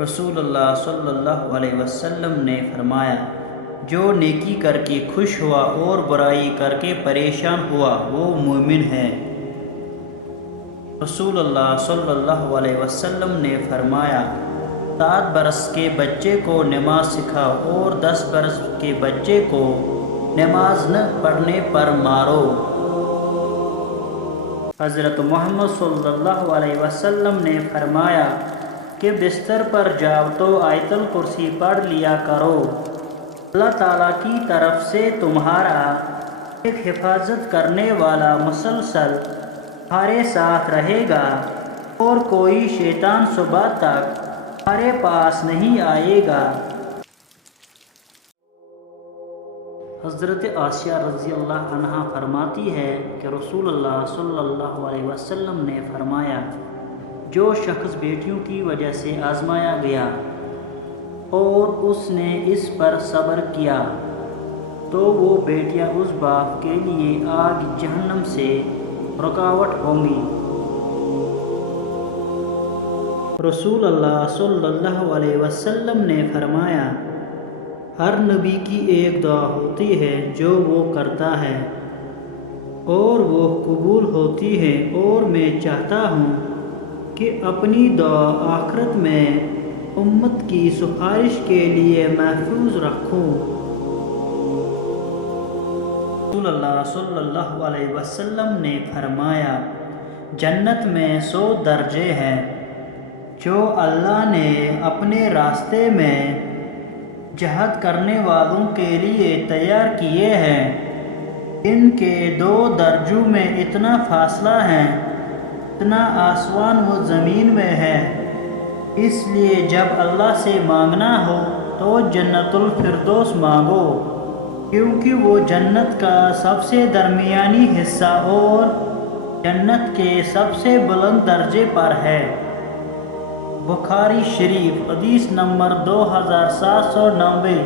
رسول اللہ صلی اللہ علیہ وسلم نے فرمایا، جو نیکی کر کے خوش ہوا اور برائی کر کے پریشان ہوا وہ مومن ہے۔ رسول اللہ صلی اللہ علیہ وسلم نے فرمایا، 7 برس کے بچے کو نماز سکھاؤ اور 10 برس کے بچے کو نماز نہ پڑھنے پر مارو۔ حضرت محمد صلی اللہ علیہ وسلم نے فرمایا کہ بستر پر جاؤ تو آیت الکرسی پڑھ لیا کرو، اللہ تعالیٰ کی طرف سے تمہارا ایک حفاظت کرنے والا مسلسل تمہارے ساتھ رہے گا اور کوئی شیطان صبح تک تمہارے پاس نہیں آئے گا۔ حضرت عائشہ رضی اللہ عنہا فرماتی ہے کہ رسول اللہ صلی اللہ علیہ وسلم نے فرمایا، جو شخص بیٹیوں کی وجہ سے آزمایا گیا اور اس نے اس پر صبر کیا تو وہ بیٹیاں اس باپ کے لیے آگ جہنم سے رکاوٹ ہوں گی۔ رسول اللہ صلی اللہ علیہ وسلم نے فرمایا، ہر نبی کی ایک دعا ہوتی ہے جو وہ کرتا ہے اور وہ قبول ہوتی ہے، اور میں چاہتا ہوں کہ اپنی دعا آخرت میں امت کی سفارش کے لیے محفوظ رکھوں۔ رسول اللہ صلی اللہ علیہ وسلم نے فرمایا، جنت میں 100 درجے ہیں جو اللہ نے اپنے راستے میں جہاد کرنے والوں کے لیے تیار کیے ہیں، ان کے 2 درجوں میں اتنا فاصلہ ہے اتنا آسمان و زمین میں ہے، اس لیے جب اللہ سے مانگنا ہو تو جنت الفردوس مانگو، کیونکہ وہ جنت کا سب سے درمیانی حصہ اور جنت کے سب سے بلند درجے پر ہے۔ بخاری شریف، حدیث نمبر 2790۔